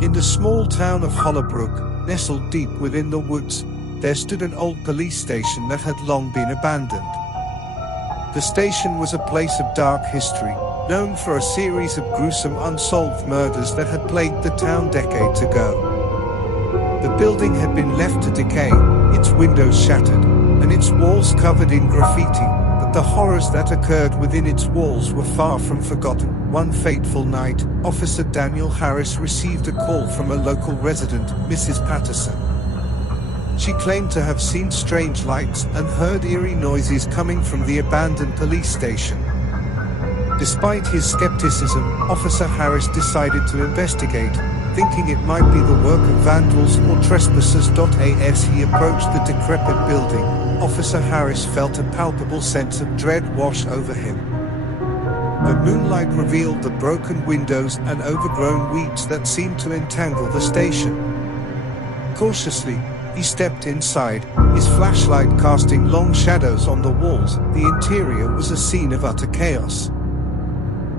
In the small town of Hollowbrook, nestled deep within the woods, there stood an old police station that had long been abandoned. The station was a place of dark history, known for a series of gruesome unsolved murders that had plagued the town decades ago. The building had been left to decay, its windows shattered, and its walls covered in graffiti, but the horrors that occurred within its walls were far from forgotten. One fateful night, Officer Daniel Harris received a call from a local resident, Mrs. Patterson. She claimed to have seen strange lights and heard eerie noises coming from the abandoned police station. Despite his skepticism, Officer Harris decided to investigate, thinking it might be the work of vandals or trespassers. As he approached the decrepit building, Officer Harris felt a palpable sense of dread wash over him. The moonlight revealed the broken windows and overgrown weeds that seemed to entangle the station. Cautiously, he stepped inside, his flashlight casting long shadows on the walls. The interior was a scene of utter chaos.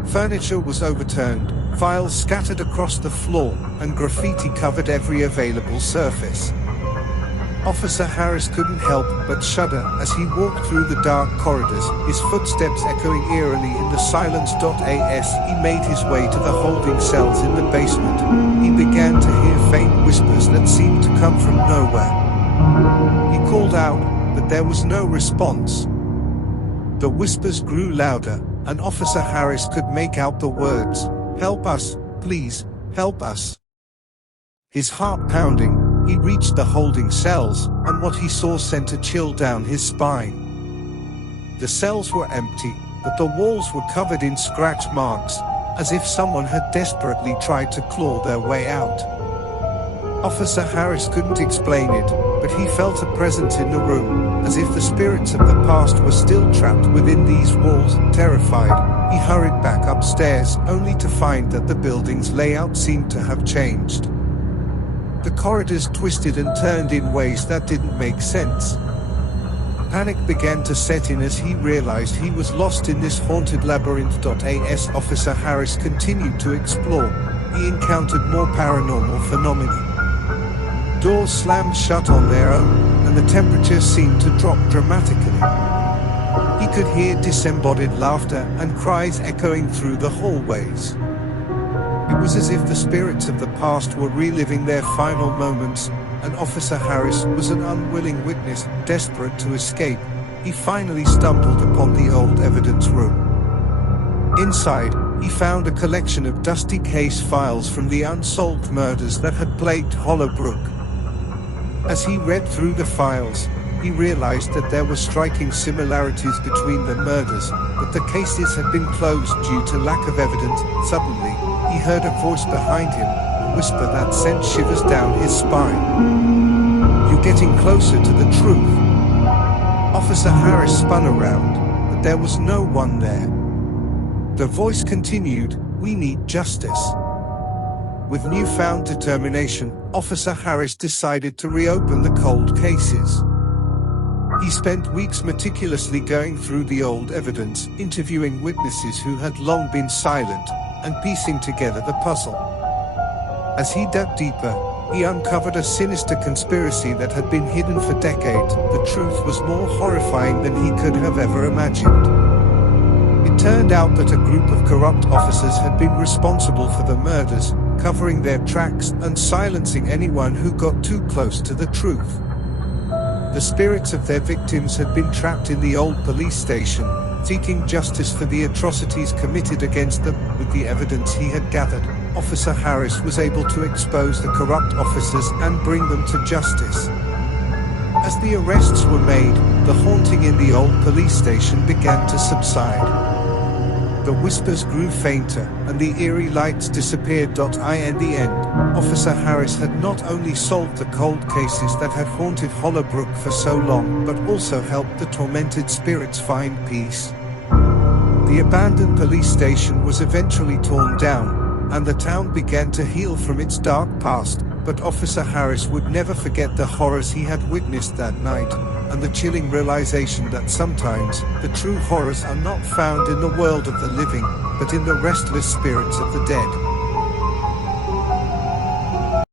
Furniture was overturned, files scattered across the floor, and graffiti covered every available surface. Officer Harris couldn't help but shudder as he walked through the dark corridors, his footsteps echoing eerily in the silence. As he made his way to the holding cells in the basement, he began to hear faint whispers that seemed to come from nowhere. He called out, but there was no response. The whispers grew louder, and Officer Harris could make out the words, "Help us, please, help us." His heart pounding, he reached the holding cells, and what he saw sent a chill down his spine. The cells were empty, but the walls were covered in scratch marks, as if someone had desperately tried to claw their way out. Officer Harris couldn't explain it, but he felt a presence in the room, as if the spirits of the past were still trapped within these walls. Terrified, he hurried back upstairs, only to find that the building's layout seemed to have changed. The corridors twisted and turned in ways that didn't make sense. Panic began to set in as he realized he was lost in this haunted labyrinth. As Officer Harris continued to explore, he encountered more paranormal phenomena. Doors slammed shut on their own, and the temperature seemed to drop dramatically. He could hear disembodied laughter and cries echoing through the hallways. It was as if the spirits of the past were reliving their final moments, and Officer Harris was an unwilling witness, desperate to escape. He finally stumbled upon the old evidence room. Inside, he found a collection of dusty case files from the unsolved murders that had plagued Hollowbrook. As he read through the files, he realized that there were striking similarities between the murders, but the cases had been closed due to lack of evidence. Suddenly, he heard a voice behind him, a whisper that sent shivers down his spine. "You're getting closer to the truth." Officer Harris spun around, but there was no one there. The voice continued, "We need justice." With newfound determination, Officer Harris decided to reopen the cold cases. He spent weeks meticulously going through the old evidence, interviewing witnesses who had long been silent, and piecing together the puzzle. As he dug deeper, he uncovered a sinister conspiracy that had been hidden for decades. The truth was more horrifying than he could have ever imagined. It turned out that a group of corrupt officers had been responsible for the murders, covering their tracks and silencing anyone who got too close to the truth. The spirits of their victims had been trapped in the old police station, seeking justice for the atrocities committed against them. With the evidence he had gathered, Officer Harris was able to expose the corrupt officers and bring them to justice. As the arrests were made, the haunting in the old police station began to subside. The whispers grew fainter, and the eerie lights disappeared. In the end, Officer Harris had not only solved the cold cases that had haunted Hollowbrook for so long, but also helped the tormented spirits find peace. The abandoned police station was eventually torn down, and the town began to heal from its dark past, but Officer Harris would never forget the horrors he had witnessed that night, and the chilling realization that sometimes the true horrors are not found in the world of the living, but in the restless spirits of the dead.